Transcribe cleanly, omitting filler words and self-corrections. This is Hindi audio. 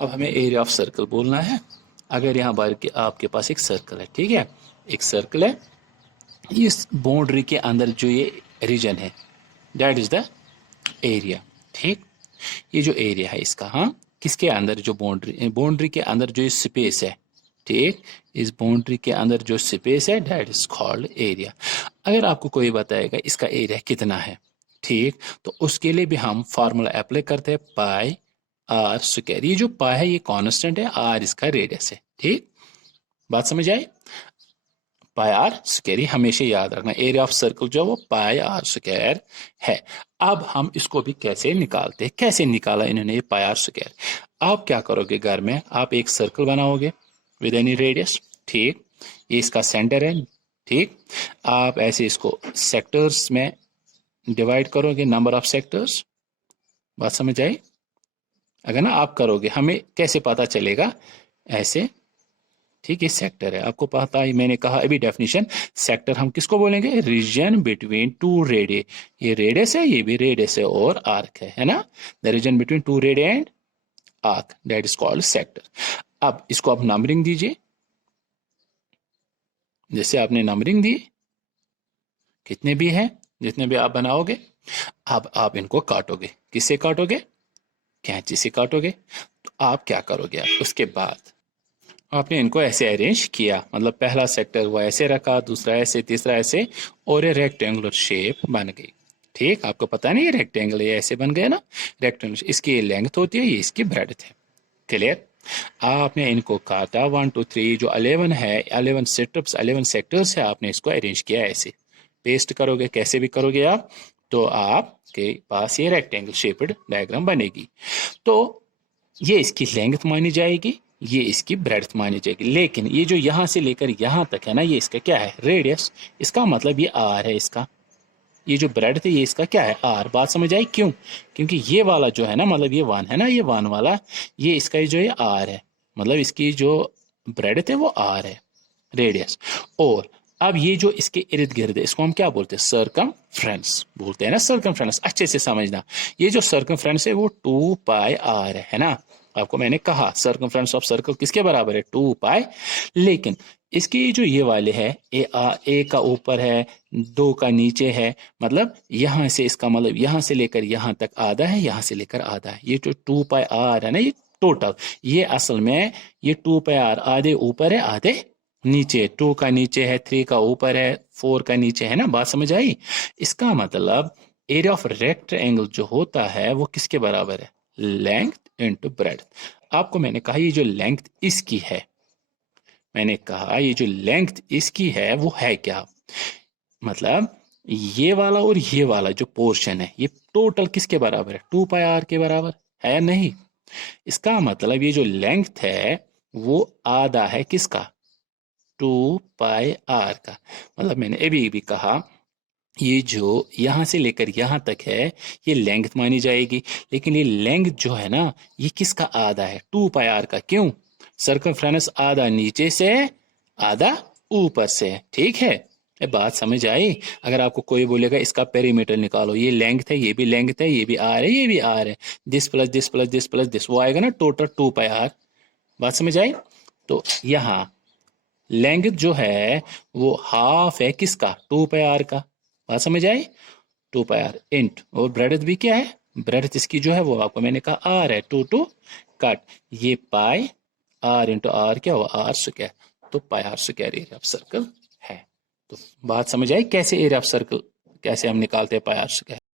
अब हमें एरिया ऑफ सर्कल बोलना है। अगर यहाँ बाहर के आपके पास एक सर्कल है, ठीक है, एक सर्कल है, इस बाउंड्री के अंदर जो ये रीजन है दैट इज द एरिया। ठीक, ये जो एरिया है इसका, हाँ, किसके अंदर, जो बाउंड्री, बाउंड्री के अंदर जो स्पेस है, ठीक, इस बाउंड्री के अंदर जो स्पेस है दैट इज कॉल्ड एरिया। अगर आपको कोई बताएगा इसका एरिया कितना है, ठीक, तो उसके लिए भी हम फार्मूला अप्लाई करते हैं, पाई आर स्क्वायर। ये जो पाई है ये कांस्टेंट है, आर इसका रेडियस है। ठीक, बात समझ आई? पाई आर स्क्वायर ही हमेशा याद रखना, एरिया ऑफ सर्कल जो है वो पाई आर स्क्वायर है। अब हम इसको भी कैसे निकालते हैं, कैसे निकाला इन्होंने ये पाई आर स्क्वायर। आप क्या करोगे, घर में आप एक सर्कल बनाओगे विद एनी रेडियस, ठीक, ये इसका सेंटर है, ठीक, आप ऐसे इसको सेक्टर्स में डिवाइड करोगे, नंबर ऑफ सेक्टर्स। बात समझ आई? अगर ना आप करोगे, हमें कैसे पता चलेगा, ऐसे, ठीक, ये सेक्टर है, आपको पता है, मैंने कहा अभी डेफिनेशन, सेक्टर हम किसको बोलेंगे, रीजन बिटवीन टू रेडियस। ये रेडियस है, ये भी रेडियस है और आर्क है ना, the region between two radius and arc that is called sector. अब इसको आप नंबरिंग दीजिए, जैसे आपने नंबरिंग दी, कितने भी हैं, जितने भी आप बनाओगे। अब आप इनको काटोगे, किससे काटोगे, कैंची से काटोगे। तो आप क्या करोगे, आप उसके बाद आपने इनको ऐसे अरेंज किया, मतलब पहला सेक्टर वो ऐसे रखा, दूसरा ऐसे, तीसरा ऐसे, और ये रेक्टेंगुलर शेप बन गई। ठीक, आपको पता नहीं, ये रेक्टेंगल ये ऐसे बन गए ना, रेक्टेंगुलर, इसकी लेंथ होती है, ये इसकी ब्रेड्थ है। क्लियर? आपने इनको काटा, 1 2 3 जो 11 है, 11 सेटअप्स, 11 सेक्टर्स है, आपने इसको अरेंज किया ऐसे। पेस्ट करोगे, कैसे भी करोगे आप, तो आपके पास ये रेक्टेंगल शेप्ड डायग्राम बनेगी। तो ये इसकी लेंथ मानी जाएगी, ये इसकी ब्रेड्थ मानी जाएगी। लेकिन ये जो यहाँ से लेकर यहाँ तक है ना, ये इसका क्या है, रेडियस। इसका मतलब ये आर है इसका, ये जो ब्रेड्थ है ये इसका क्या है, आर। बात समझ आई? क्यों? क्योंकि ये वाला जो है ना, मतलब ये वन है ना, ये वन वाला, ये इसका जो है आर है, मतलब इसकी जो ब्रेड्थ है वो आर है, रेडियस। और अब ये जो इसके इर्द गिर्द है, इसको हम क्या बोलते हैं, सर्कमफ्रेंस बोलते हैं ना, सर्कमफ्रेंस। अच्छे से समझना, ये जो सर्कमफ्रेंस है वो 2 पाई आर है ना। आपको मैंने कहा सर्कमफ्रेंस ऑफ सर्कल किसके बराबर है, 2 पाई। लेकिन इसकी जो ये वाले है, ए का ऊपर है, 2 का नीचे है, मतलब यहां से, इसका मतलब यहां से लेकर यहां तक आधा है, यहां से लेकर आधा है। ये जो 2 पाई आर है ना, ये टोटल, ये असल में ये 2 पाई आर आधे ऊपर है, आधे नीचे, 2 का नीचे है, 3 का ऊपर है, 4 का नीचे है ना। बात समझ आई? इसका मतलब एरिया ऑफ रेक्टेंगल जो होता है वो किसके बराबर है, लेंथ इंटू ब्रेड्थ। आपको मैंने कहा ये जो लेंथ इसकी है, मैंने कहा ये जो लेंथ इसकी है वो है क्या, मतलब ये वाला और ये वाला जो पोर्शन है ये टोटल किसके बराबर है, 2 पाई आर के बराबर है या नहीं। इसका मतलब ये जो लेंथ है वो आधा है किसका, 2 पाई आर का। मतलब मैंने अभी भी कहा ये जो यहां से लेकर यहां तक है ये लेंथ मानी जाएगी, लेकिन ये लेंथ जो है ना ये किसका आधा है, 2 पाई आर का। क्यों? सर्कमफ्रेंस आधा नीचे से, आधा ऊपर से है। ठीक है, ये बात समझ आई? अगर आपको कोई बोलेगा इसका पेरीमीटर निकालो, ये लेंथ है, ये भी लेंथ है, ये भी आर है, ये भी आर है, this plus this plus this plus this, वो आएगा ना टोटल 2 पाई आर। बात समझ आई? तो यहाँ लेंथ जो है वो हाफ है किसका, 2 पाई आर का। बात समझ आई? 2 पाई आर इंट, और ब्रेड्थ भी क्या है, ब्रेड्थ इसकी जो है वो आपको मैंने कहा आर है, 2 टू कट, ये पाई आर इंटू आर क्या हुआ, आर स्क्वायर। तो pi r square area of circle है। तो बात समझ आई कैसे एरिया ऑफ सर्कल, कैसे हम निकालते हैं पाई आर स्क्वायर।